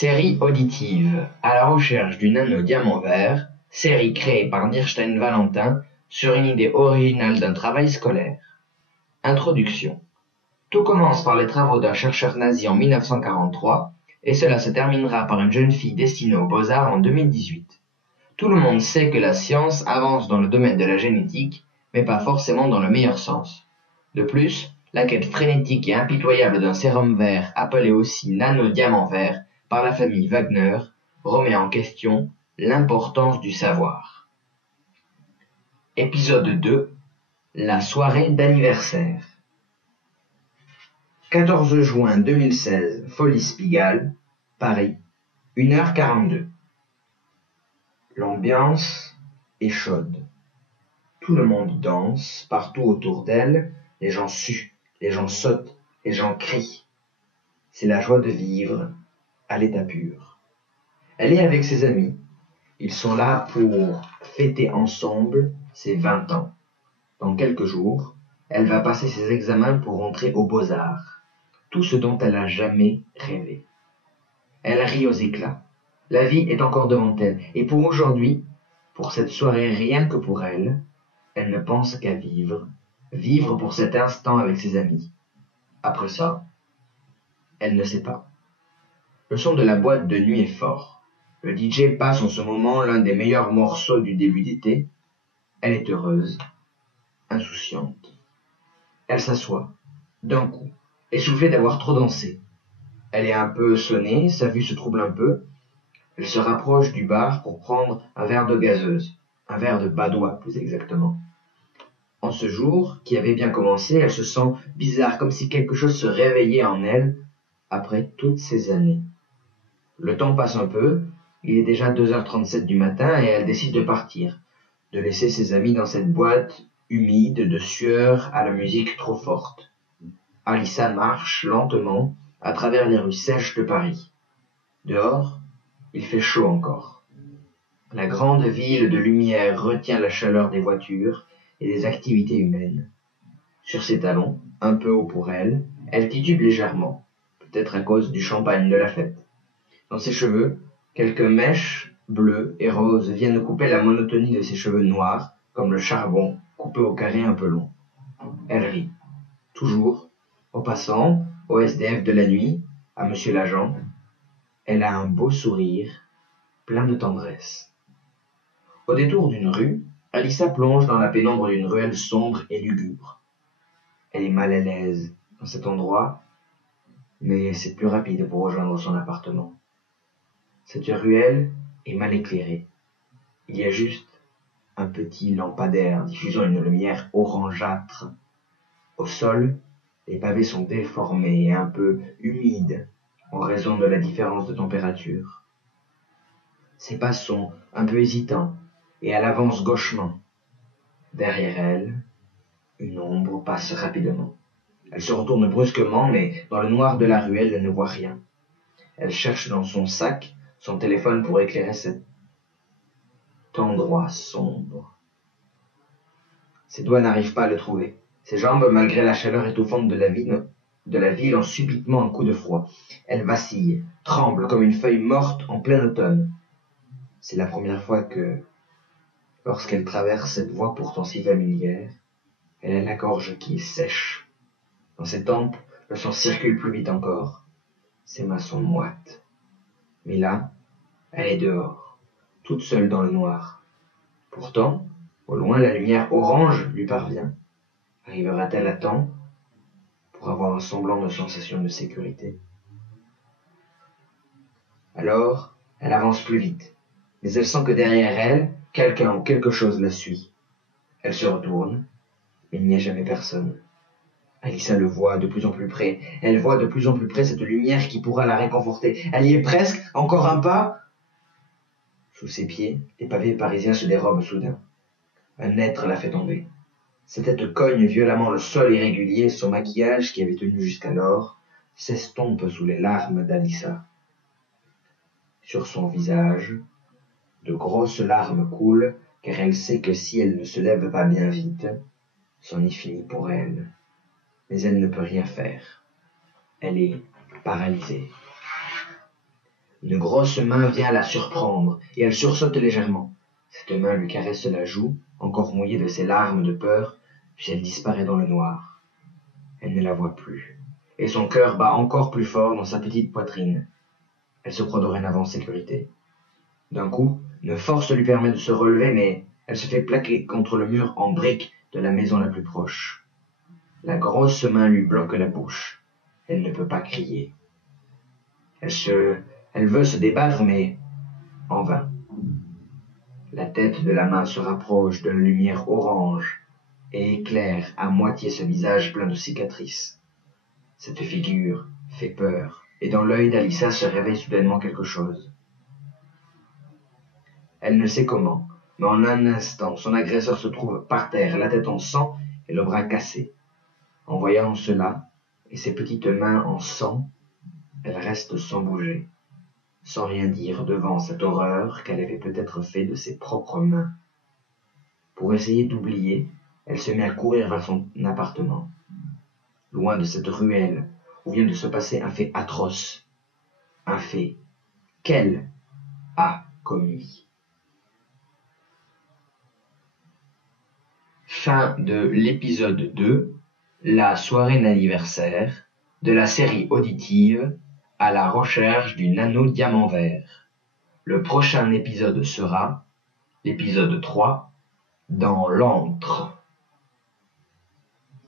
Série auditive à la recherche du nano diamant vert, série créée par Nierstein Valentin sur une idée originale d'un travail scolaire. Introduction. Tout commence par les travaux d'un chercheur nazi en 1943 et cela se terminera par une jeune fille destinée aux beaux-arts en 2018. Tout le monde sait que la science avance dans le domaine de la génétique, mais pas forcément dans le meilleur sens. De plus, la quête frénétique et impitoyable d'un sérum vert appelé aussi nano-diamant vert par la famille Wagner remet en question l'importance du savoir. Épisode 2. La soirée d'anniversaire. 14 juin 2016, Folies Pigalle, Paris, 1h42. L'ambiance est chaude. Tout le monde danse, partout autour d'elle, les gens suent, les gens sautent, les gens crient. C'est la joie de vivre à l'état pur. Elle est avec ses amis. Ils sont là pour fêter ensemble ses 20 ans. Dans quelques jours, elle va passer ses examens pour rentrer aux Beaux-Arts. Tout ce dont elle n'a jamais rêvé. Elle rit aux éclats. La vie est encore devant elle. Et pour aujourd'hui, pour cette soirée rien que pour elle, elle ne pense qu'à vivre. Vivre pour cet instant avec ses amis. Après ça, elle ne sait pas. Le son de la boîte de nuit est fort. Le DJ passe en ce moment l'un des meilleurs morceaux du début d'été. Elle est heureuse, insouciante. Elle s'assoit, d'un coup, essoufflée d'avoir trop dansé. Elle est un peu sonnée, sa vue se trouble un peu. Elle se rapproche du bar pour prendre un verre de gazeuse, un verre de badois plus exactement. En ce jour, qui avait bien commencé, elle se sent bizarre, comme si quelque chose se réveillait en elle après toutes ces années. Le temps passe un peu, il est déjà 2h37 du matin et elle décide de partir, de laisser ses amis dans cette boîte humide de sueur à la musique trop forte. Alissa marche lentement à travers les rues sèches de Paris. Dehors, il fait chaud encore. La grande ville de lumière retient la chaleur des voitures et des activités humaines. Sur ses talons, un peu haut pour elle, elle titube légèrement, peut-être à cause du champagne de la fête. Dans ses cheveux, quelques mèches bleues et roses viennent couper la monotonie de ses cheveux noirs, comme le charbon coupé au carré un peu long. Elle rit, toujours, aux passants, aux SDF de la nuit, à monsieur l'agent. Elle a un beau sourire, plein de tendresse. Au détour d'une rue, Alissa plonge dans la pénombre d'une ruelle sombre et lugubre. Elle est mal à l'aise dans cet endroit, mais c'est plus rapide pour rejoindre son appartement. Cette ruelle est mal éclairée. Il y a juste un petit lampadaire diffusant une lumière orangeâtre. Au sol, les pavés sont déformés et un peu humides en raison de la différence de température. Ses pas sont un peu hésitants et elle avance gauchement. Derrière elle, une ombre passe rapidement. Elle se retourne brusquement, mais dans le noir de la ruelle, elle ne voit rien. Elle cherche dans son sac son téléphone pour éclairer cet endroit sombre. Ses doigts n'arrivent pas à le trouver. Ses jambes, malgré la chaleur étouffante de la ville, ont subitement un coup de froid. Elle vacille, tremble comme une feuille morte en plein automne. C'est la première fois que, lorsqu'elle traverse cette voie pourtant si familière, elle a la gorge qui est sèche. Dans ses tempes, le sang circule plus vite encore. Ses mains sont moites. Mais là, elle est dehors, toute seule dans le noir. Pourtant, au loin, la lumière orange lui parvient. Arrivera-t-elle à temps pour avoir un semblant de sensation de sécurité? Alors, elle avance plus vite, mais elle sent que derrière elle, quelqu'un ou quelque chose la suit. Elle se retourne, mais il n'y a jamais personne. Alissa le voit de plus en plus près. Elle voit de plus en plus près cette lumière qui pourra la réconforter. Elle y est presque, encore un pas. Sous ses pieds, les pavés parisiens se dérobent soudain. Un être la fait tomber. Sa tête cogne violemment le sol irrégulier, son maquillage, qui avait tenu jusqu'alors, s'estompe sous les larmes d'Alissa. Sur son visage, de grosses larmes coulent, car elle sait que si elle ne se lève pas bien vite, c'en est fini pour elle. Mais elle ne peut rien faire. Elle est paralysée. Une grosse main vient la surprendre, et elle sursaute légèrement. Cette main lui caresse la joue, encore mouillée de ses larmes de peur, puis elle disparaît dans le noir. Elle ne la voit plus, et son cœur bat encore plus fort dans sa petite poitrine. Elle se croit dorénavant en sécurité. D'un coup, une force lui permet de se relever, mais elle se fait plaquer contre le mur en briques de la maison la plus proche. La grosse main lui bloque la bouche. Elle ne peut pas crier. Elle veut se débattre, mais en vain. La tête de la main se rapproche de la lumière orange et éclaire à moitié ce visage plein de cicatrices. Cette figure fait peur, et dans l'œil d'Alyssa se réveille soudainement quelque chose. Elle ne sait comment, mais en un instant, son agresseur se trouve par terre, la tête en sang et le bras cassé. En voyant cela, et ses petites mains en sang, elle reste sans bouger, sans rien dire devant cette horreur qu'elle avait peut-être fait de ses propres mains. Pour essayer d'oublier, elle se met à courir vers son appartement, loin de cette ruelle où vient de se passer un fait atroce, un fait qu'elle a commis. Fin de l'épisode 2, la soirée d'anniversaire, de la série auditive à la recherche du nano diamant vert. Le prochain épisode sera l'épisode 3, dans l'antre.